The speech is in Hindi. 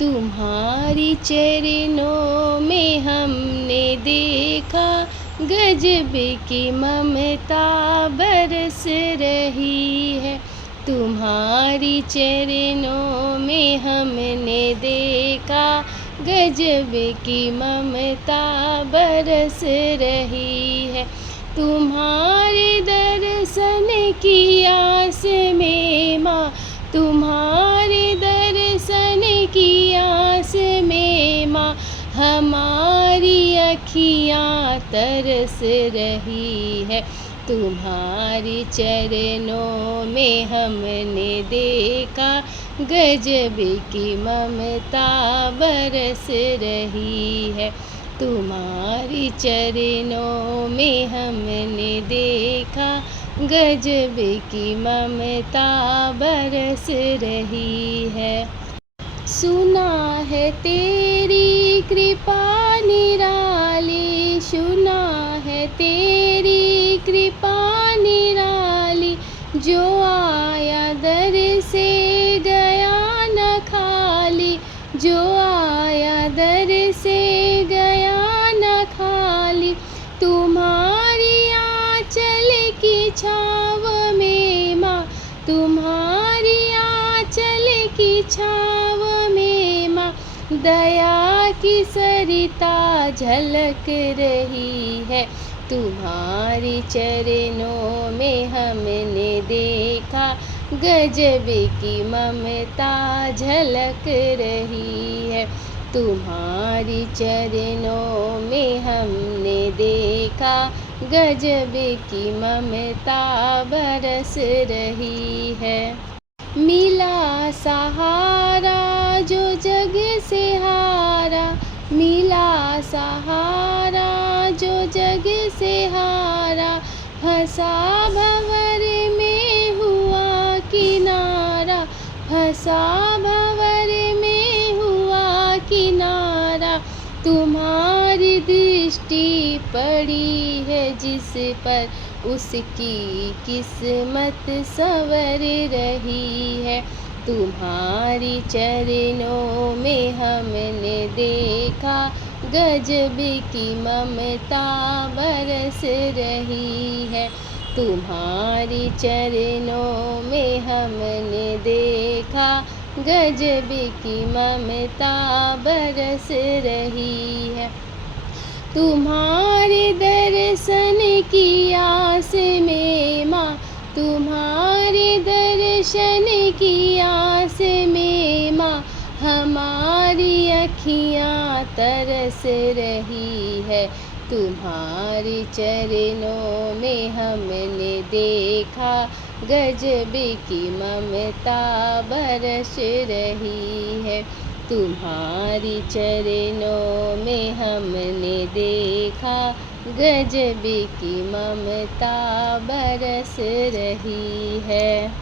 तुम्हारी चरणों में हमने देखा गजब की ममता बरस रही है। तुम्हारी चरणों में हमने देखा गजब की ममता बरस रही है। तुम्हारे दर्शन की आस में माँ, तुम्हारे दर्शन की आस में माँ, हमारी अखियाँ तरस रही है। तुम्हारी चरणों में हमने देखा गजब की ममता बरस रही है। तुम्हारी चरणों में हमने देखा गजब की ममता बरस रही है। सुना है तेरी कृपा निराली, सुना है तेरी कृपा निराली, जो आया दर से गया न खाली, जो आया दर से गया न खाली। तुम्हारी आंचल की छाव में माँ, तुम्हारी आंचल की छाव में माँ, दया की सरिता झलक रही है। तुम्हारी चरणों में हमने देखा गजब की ममता झलक रही है। तुम्हारी चरणों में हमने देखा गजब की ममता बरस रही है। मिला सहारा जो जग से हारा, मिला सहारा जो जग से हारा, फंसा भंवर में हुआ किनारा, फंसा भंवर में हुआ किनारा। तुम्हारी दृष्टि पड़ी है जिस पर, उसकी किस्मत संवर रही है। तुम्हारी चरणों में हमने देखा गजब की ममता बरस रही है। तुम्हारी चरणों में हमने देखा गजब की ममता बरस रही है। तुम्हारे दर्शन की आस में माँ, तुम्हारे दर्शन की आस में माँ, हमारी अखियाँ तरस रही है। तुम्हारी चरणों में हमने देखा गजब की ममता बरस रही है। तुम्हारी चरणों में हमने देखा गजब की ममता बरस रही है।